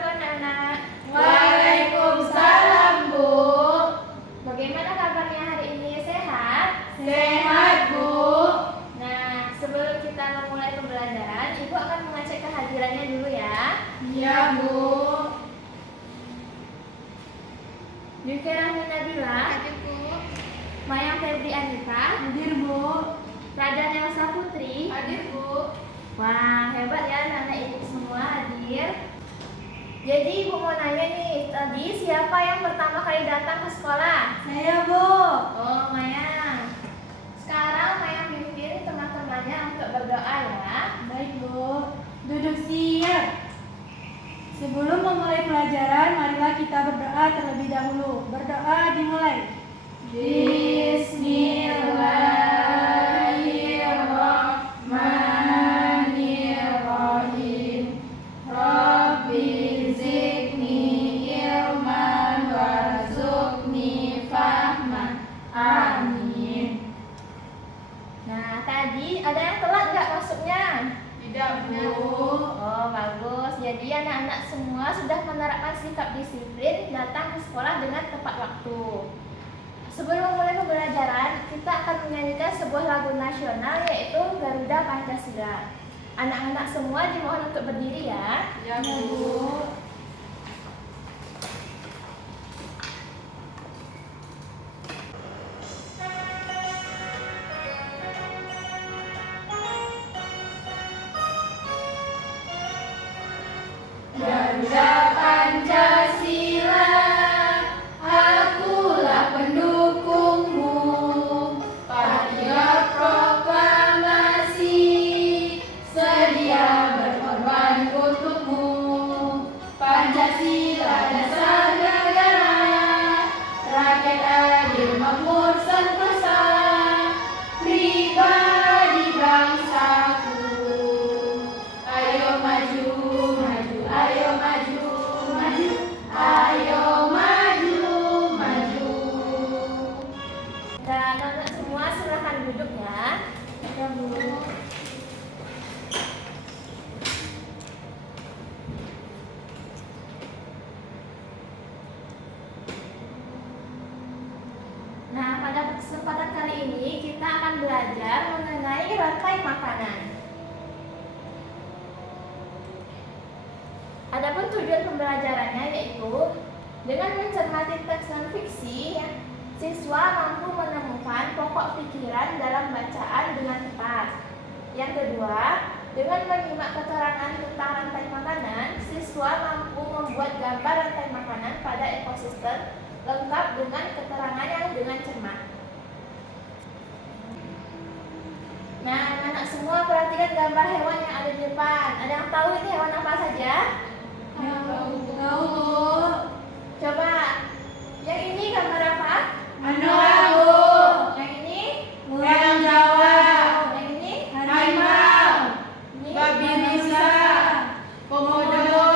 wabarakatuh anak-anak. Waalaikumsalam, Bu. Bagaimana kabarnya hari ini? Sehat? Sehat, Bu. Nah, sebelum kita memulai pembelajaran, Ibu akan mengecek kehadirannya dulu ya. Iya, Bu. Yuki Rahmi Nabila. Hadir, Bu. Mayang Febri Anita. Hadir, Bu. Radha Nelsa Putri. Hadir, Bu. Wah, hebat ya anak-anak Ibu semua hadir. Jadi Ibu mau nanya nih, tadi siapa yang pertama kali datang ke sekolah? Saya, Bu. Oh, Mayang. Sekarang Mayang pimpin teman-temannya untuk berdoa ya. Baik, Bu. Duduk siap. Sebelum memulai pelajaran, marilah kita berdoa terlebih dahulu. Berdoa dimulai. Bismillahirrahmanirrahim. Rabbi zidni ilman warzuqni fahman. Amin. Nah, tadi ada yang telat nggak masuknya? Tidak, Bu. Oh, bagus. Jadi anak-anak semua sudah menerapkan sikap disiplin datang ke sekolah dengan tepat waktu. Sebelum mulai pembelajaran, kita akan menyanyikan sebuah lagu nasional yaitu Garuda Pancasila. Anak-anak semua dimohon untuk berdiri ya. Ya, Bu. Garuda Pancasila, akulah pendukungmu. Patriot proklamasi, sedia berkorban untukmu. Pancasila dasar negara, rakyat adil makmur sentosa, pribadi bangsaku. Ayo maju, maju, ayo maju, maju, ayo maju, maju. Dan anak-anak semua silakan duduk ya. Ya, Bu. Nah, pada kesempatan kali ini kita akan belajar mengenai rantai makanan. Adapun tujuan pembelajarannya yaitu dengan mencermati teks non-fiksi, siswa mampu menemukan pokok pikiran dalam bacaan dengan tepat. Yang kedua, dengan menyimak keterangan tentang rantai makanan, siswa mampu membuat gambar rantai makanan pada ekosistem lengkap dengan keterangan yang dengan cermat. Nah, anak-anak semua perhatikan gambar hewan yang ada di depan. Ada yang tahu ini hewan apa saja? Tahu, Bu. Coba, yang ini gambar apa? Anoa, Bu. Yang ini? Orang Jawa. Yang ini? Harimau. Ini? Babi rusa. Komodo.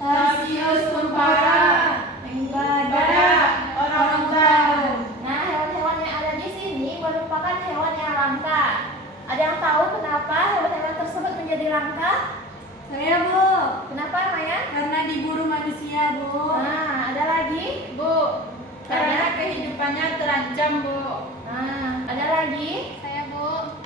Tarsius kumpara. Badak. Orangutan. Nah, hewan-hewan yang ada di sini merupakan hewan yang langka. Ada yang tahu kenapa hewan-hewan tersebut menjadi langka? Saya, Bu. Kenapa, Maya? Karena diburu manusia, Bu. Nah, ada lagi? Bu, karena kehidupannya terancam, Bu. Nah, ada lagi? Saya, Bu,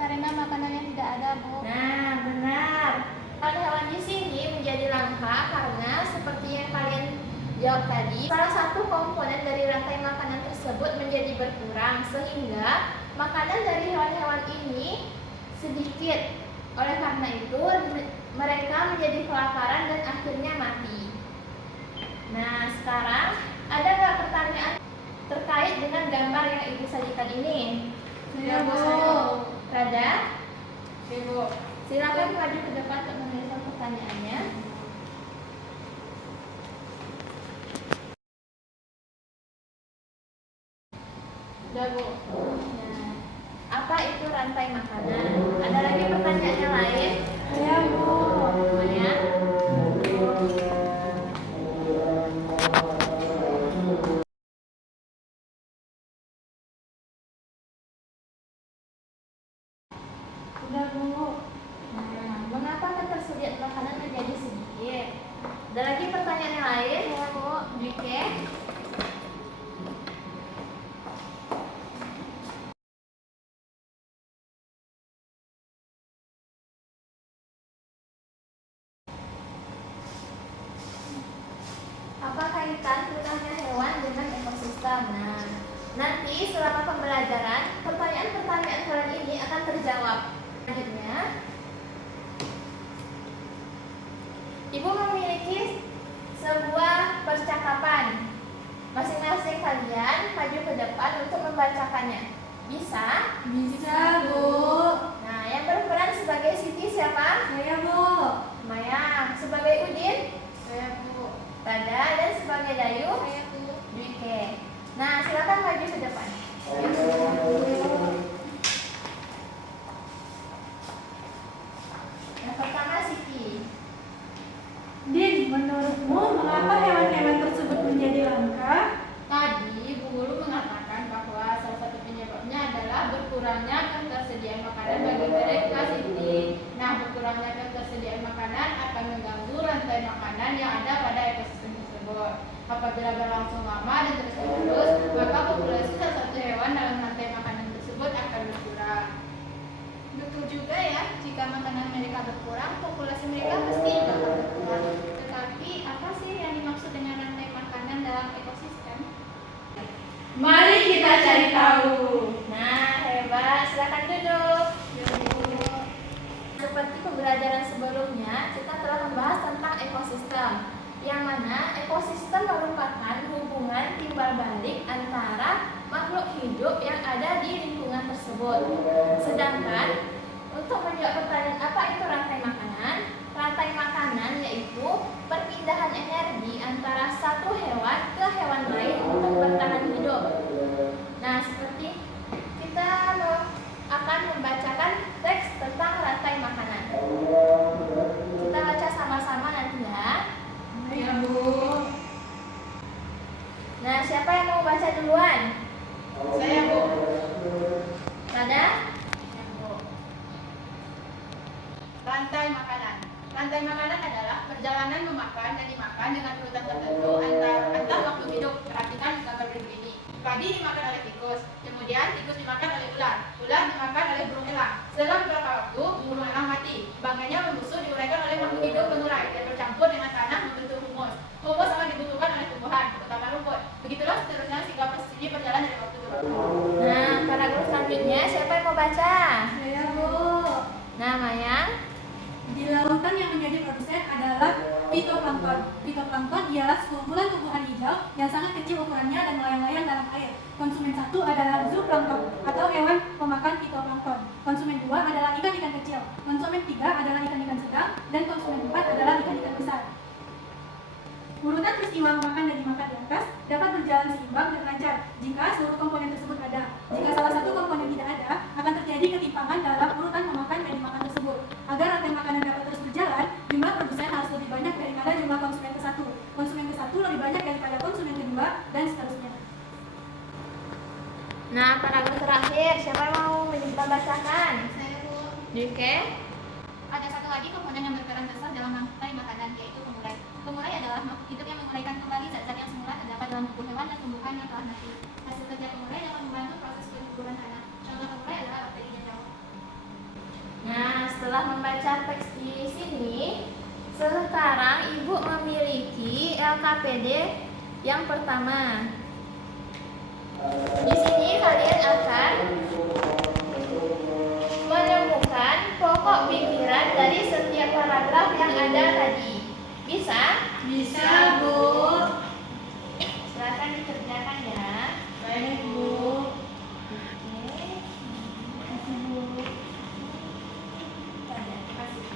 karena makanannya tidak ada, Bu. Nah, benar. Hewan-hewan di sini menjadi langka karena seperti yang kalian jawab tadi, salah satu komponen dari rantai makanan tersebut menjadi berkurang sehingga makanan dari hewan-hewan ini sedikit. Oleh karena itu, mereka menjadi kelaparan dan akhirnya mati. Nah, sekarang ada nggak pertanyaan terkait dengan gambar yang Ibu sajikan ini? Saya, Bu. Rada? Oke, Bu. Silakan maju ke depan untuk menuliskan pertanyaannya. Udah, Bu. Nah, apa itu rantai makanan? Ada lagi pertanyaan yang lain? Saya, Bu. Semuanya? Udah, Bu. Nah, mengapa ketersediaan makanan menjadi sedikit? Ada lagi pertanyaan yang lain? Ya, Bu. Oke. Apa kaitan punahnya hewan dengan ekosistem? Nah, nanti selama pembelajaran, pertanyaan-pertanyaan kalian ini akan terjawab. Selanjutnya, Ibu memiliki sebuah percakapan. Masing-masing kalian maju ke depan untuk membacakannya. Bisa? Bisa, Bu. Nah, yang berperan sebagai Siti siapa? Saya, Bu. Maya. Sebagai Udin? Saya, Bu. Pada. Dan sebagai Dayu? Saya, Bu. Oke. Nah, silakan maju ke depan. Yang pertama Siti. Din, menurutmu mengapa hewan-hewan tersebut menjadi langka? Tadi Bu Guru mengatakan bahwa salah satu penyebabnya adalah berkurangnya ketersediaan makanan bagi mereka, Siti. Nah, berkurangnya ketersediaan makanan akan mengganggu rantai makanan yang ada pada ekosistem tersebut. Apabila berlangsung lama dan terus-menerus, maka populasi salah satu hewan dalam rantai makanan tersebut akan berkurang. Betul juga ya, jika makanan mereka berkurang, populasi mereka pasti juga akan berkurang. Tetapi apa sih yang dimaksud dengan rantai makanan dalam ekosistem? Mari kita cari tahu. Nah, hebat. Silakan duduk. Seperti pembelajaran sebelumnya, kita telah membahas tentang ekosistem, yang mana ekosistem merupakan hubungan timbal balik antara makhluk hidup yang ada di lingkungan tersebut. Sedangkan untuk menjawab pertanyaan apa itu rantai makanan? Rantai makanan yaitu perpindahan energi antara satu hewan ke hewan lain untuk bertahan hidup. Nah, seperti kita akan membacakan teks tentang rantai makanan. Kita baca sama-sama nanti ya. Ya, Bu. Nah, siapa yang mau baca duluan? Saya, Bu. Pada? Rantai makanan. Rantai makanan adalah perjalanan memakan dan dimakan dengan urutan tertentu antar makhluk hidup. Perhatikan gambar berikut ini. Padi dimakan oleh tikus, kemudian tikus dimakan oleh ular, ular dimakan oleh burung elang. Setelah beberapa waktu, burung elang mati. Bangkainya membusuk diuraikan oleh makhluk hidup penurai dan bercampur dengan tanah membentuk humus. Humus sangat dibutuhkan oleh tumbuhan, terutama rumput. Begitulah seterusnya sehingga proses ini berjalan dari waktu ke waktu. Nah, paragraf selanjutnya siapa yang mau baca? Saya, Bu. Nah, Mayang. Di lautan yang menjadi produsen adalah fitoplankton. Fitoplankton ialah sekumpulan tumbuhan hijau yang sangat kecil ukurannya dan melayang-layang dalam air. Konsumen satu adalah zooplankton atau hewan pemakan fitoplankton. Konsumen dua adalah ikan-ikan kecil. Konsumen tiga adalah ikan-ikan sedang dan konsumen empat adalah ikan-ikan besar. Urutan peristiwa memakan dan dimakan di atas dapat berjalan seimbang dan lancar jika seluruh komponen tersebut ada. Jika salah satu komponen tidak ada, akan terjadi ketimpangan dalam urutan memakan dan dimakan tersebut. Agar rantai makanan dapat terus berjalan, jumlah produsen harus lebih banyak daripada jumlah konsumen ke satu. Konsumen ke satu lebih banyak daripada konsumen kedua, dan seterusnya. Nah, paragraf terakhir siapa yang mau membacakan? Saya, Bu. Oke. Ada satu lagi komponen yang berperan besar dalam rantai makanan, yaitu pengurai. Pengurai adalah makhluk hidup yang menguraikan kembali zat-zat yang semula terdapat dalam tubuh hewan dan tumbuhan yang telah mati. Hasil kerja pengurai dapat membantu proses penguburan tanah. Contoh pengurai adalah bakteri dan nyamuk. Nah, setelah membaca teks di sini, sekarang Ibu memiliki LKPD yang pertama. Di sini kalian akan menemukan pokok pikiran dari setiap paragraf yang ada tadi. Bisa? Bisa, Bu. Silakan dikerjakan ya. Baik, Bu. Oke. Kasih, Bu. Ada, kasih.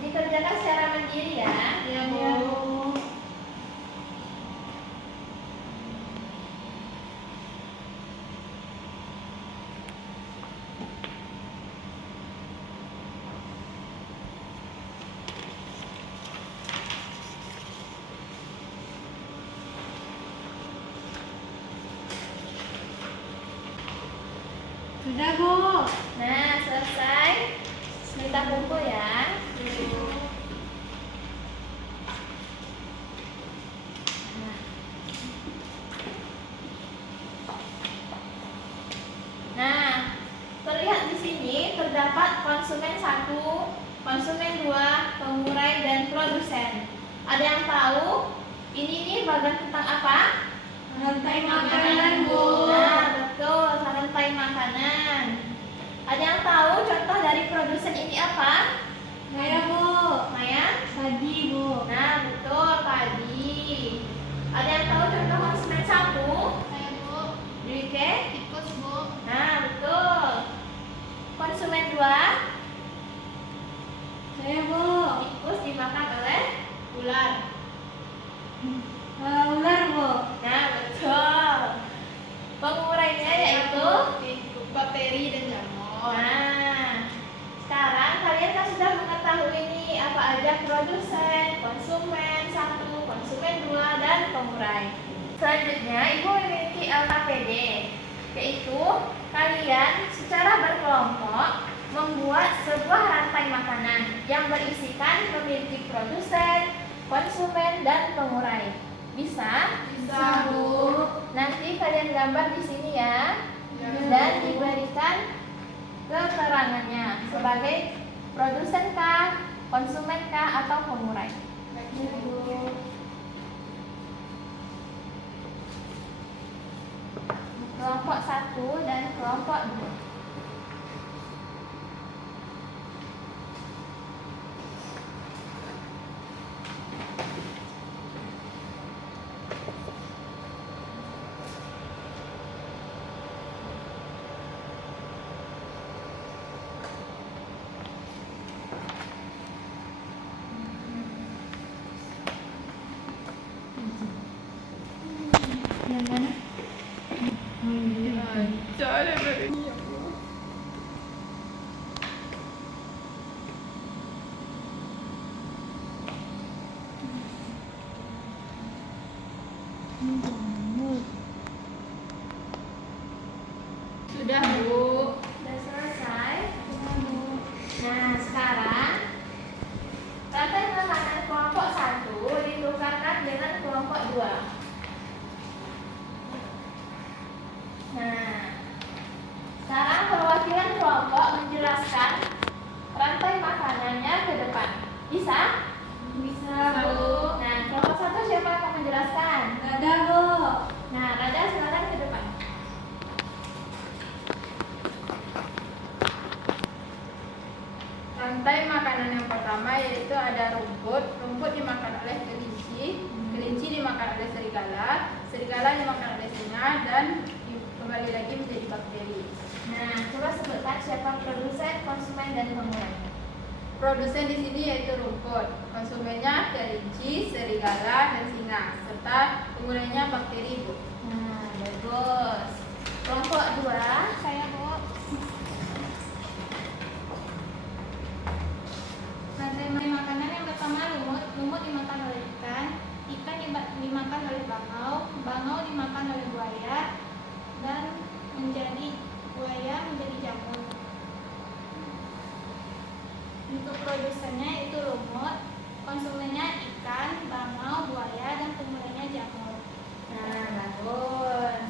Dikerjakan secara mandiri ya. Ya, Bu. Sudah, Bu. Nah, selesai. Minta konsumen 2, pengurai dan produsen. Ada yang tahu ini bagian tentang apa? Rantai makanan, Bu. Nah, betul, rantai makanan. Ada yang tahu contoh dari produsen ini apa? Saya, Bu. Maya? Tadi, Bu. Nah, betul, padi. Ada yang tahu contoh konsumen 1? Saya, Bu. Dwike? Tikus, Bu. Nah, betul. Konsumen 2? Saya, Bu. Tikus dimakan oleh Ular. Ular, Bu. Nah, betul. Pengurainya yaitu Bakteri dan jamur. nah, sekarang kalian kan sudah mengetahui nih apa aja produsen, konsumen 1, konsumen 2, dan pengurai. Selanjutnya, Ibu memiliki LKPD, yaitu kalian secara berkelompok membuat sebuah rantai makanan yang berisikan memiliki produsen, konsumen, dan pengurai. Bisa? Bisa, Bu. Nanti kalian gambar di sini ya, dan diberikan keterangannya sebagai produsen kah, konsumen kah, atau pengurai. Kelompok 1 dan kelompok 2. Yang mana? Sudah, Bu. Sudah selesai? Nah, sekarang rantai makanan kelompok 1 ditukarkan dengan kelompok 2. Nah, sekarang perwakilan kelompok menjelaskan rantai makanannya ke depan. Bisa? Bisa, Bu. Nah, kelompok 1 siapa yang akan menjelaskan? Ada, Bu. Nah, Rada silakan ke depan. Rantai makanan yang pertama yaitu ada rumput. Rumput dimakan oleh kelinci. Kelinci dimakan oleh serigala. Serigala dimakan oleh singa dan kembali lagi menjadi bakteri. Nah, coba sebutkan siapa produsen, konsumen, dan pengurai. Produsen di sini yaitu rumput. Konsumennya kelinci, serigala, dan singa. Serta penggunanya bakteri, Bu. Nah, bagus. Kelompok 2, Saya, Bu. Rantai makanan yang pertama lumut. Lumut dimakan oleh ikan. Ikan dimakan oleh bangau. Bangau dimakan oleh buaya. Dan buaya menjadi jamur. Untuk produsennya itu lumut. Konsumennya ikan, bangau, buaya, dan penggunanya jamur. nah bagus.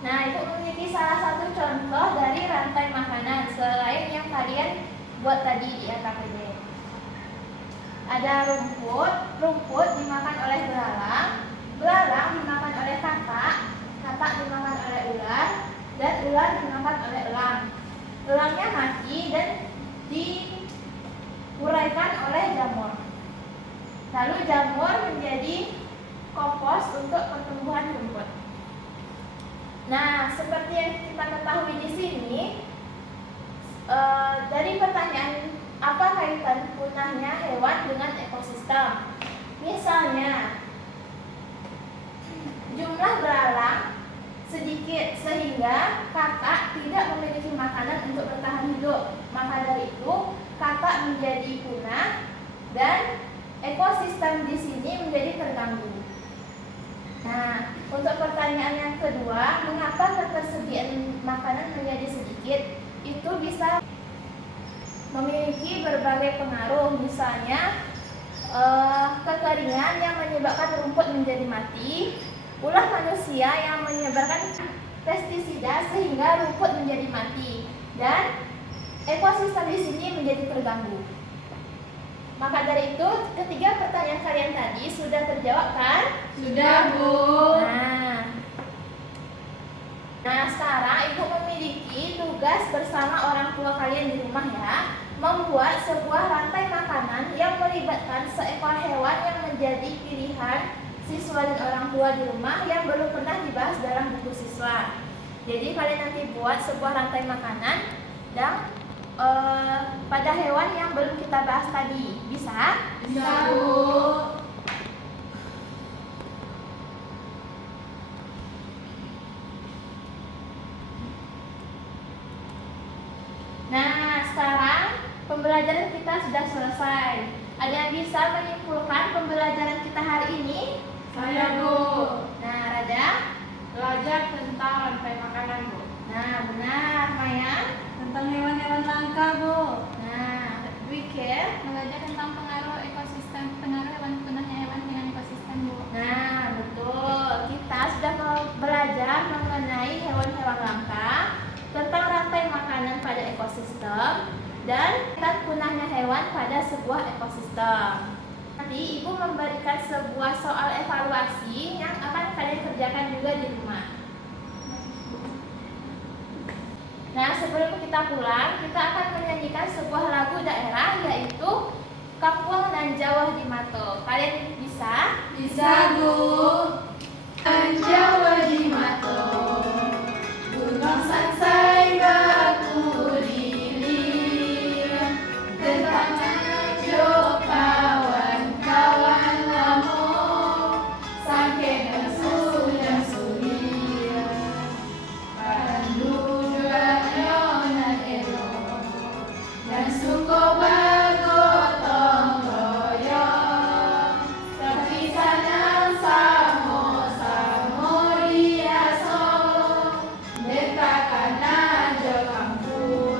Nah, Ibu memiliki salah satu contoh dari rantai makanan selain yang kalian buat tadi di LKPD. Ada rumput, rumput dimakan oleh belalang, belalang dimakan oleh katak, katak dimakan oleh ular, dan ular dimakan oleh elang. Elangnya mati dan diuraikan oleh jamur. Lalu jamur menjadi kompos untuk pertumbuhan rumput. Nah, seperti yang kita ketahui di sini, dari pertanyaan apa kaitan punahnya hewan dengan ekosistem? Misalnya, jumlah belalang sedikit sehingga katak tidak memiliki makanan untuk bertahan hidup. Maka dari itu, katak menjadi punah dan ekosistem di sini menjadi terganggu. Nah, untuk pertanyaan yang kedua, mengapa ketersediaan makanan menjadi sedikit? Itu bisa memiliki berbagai pengaruh, misalnya kekeringan yang menyebabkan rumput menjadi mati, ulah manusia yang menyebarkan pestisida sehingga rumput menjadi mati, dan ekosistem di sini menjadi terganggu. Maka dari itu, ketiga pertanyaan kalian tadi sudah terjawab kan? Sudah, Bu. Nah, sekarang Ibu memiliki tugas bersama orang tua kalian di rumah ya, membuat sebuah rantai makanan yang melibatkan seekor hewan yang menjadi pilihan siswa dan orang tua di rumah yang belum pernah dibahas dalam buku siswa. Jadi kalian nanti buat sebuah rantai makanan dan pada hewan yang belum kita bahas tadi. Bisa? Bisa, Bu. Nah, sekarang pembelajaran kita sudah selesai. Ada yang bisa menyimpulkan pembelajaran kita hari ini? Saya, Bu. Nah, Raja? Belajar tentang rantai makanan, Bu. Nah, benar. Maya? Tentang hewan-hewan langka, Bu. Nah, Wike? Belajar tentang pengaruh hewan punahnya hewan dengan ekosistem, Bu. Nah, betul. Kita sudah belajar mengenai hewan-hewan langka, tentang rantai makanan pada ekosistem, dan punahnya hewan pada sebuah ekosistem. Nanti Ibu memberikan sebuah soal evaluasi yang akan kalian kerjakan juga di rumah. Nah, sebelum kita pulang, kita akan menyanyikan sebuah lagu daerah, yaitu Kampung dan Jawa di Mato. Kalian bisa? Bisa, Bu. Jawa di Mato, gunung sansai baku lilir, tentang jo kawan-kawan lamo, sangke dan sulir, pandu dan elo, dan suko bagotong royong, sepisanan samo riaso, detakan aja kampung,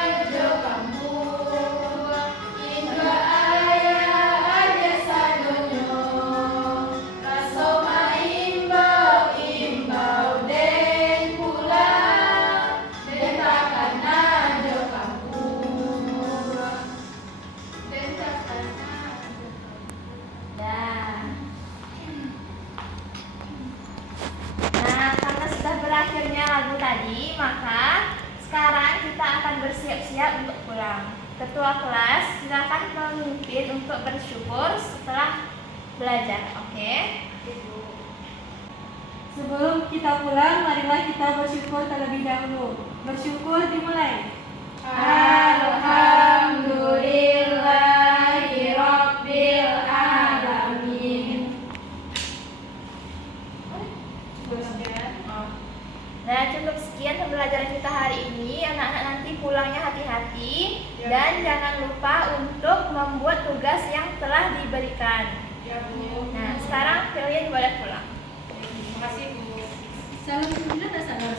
aja kampung, indra ayah aja sadonyo, kasoma imbau den pulang, detakan aja kampung, detakan aja. Ya. Nah, karena sudah berakhirnya lagu tadi, maka sekarang kita akan bersiap-siap untuk pulang. Ketua kelas, silakan memimpin untuk bersyukur setelah belajar, oke? Sebelum kita pulang, marilah kita bersyukur terlebih dahulu. Bersyukur dimulai. Alhamdulillahirabbil alamin. Nah, cukup sekian pembelajaran kita hari ini. Anak-anak nanti pulangnya hati-hati dan jangan lupa untuk membuat tugas yang telah diberikan. Nah, sekarang kalian boleh pulang. Terima kasih, Bu. Salam 9 dan salam